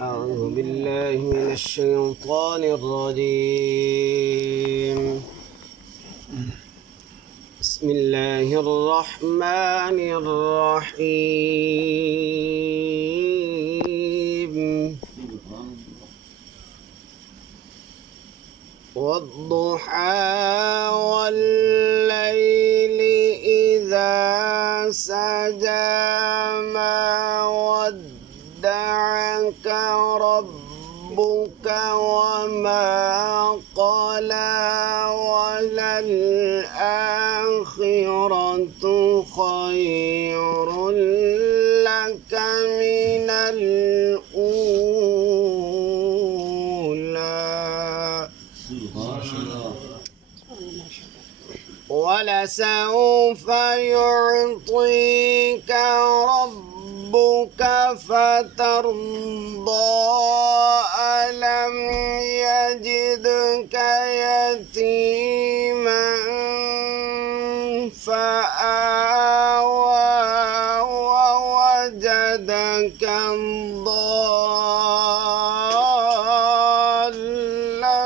أعوذ بالله من الشيطان الرجيم. بسم الله الرحمن الرحيم. والضحى والليل إذا سجى ما ودعك ربك وما قلى وللآخرة خير لك من الأولى ولسوف يعطيك ربك فترضى ألم يجدك يتيما فآوى ووجدك ضالا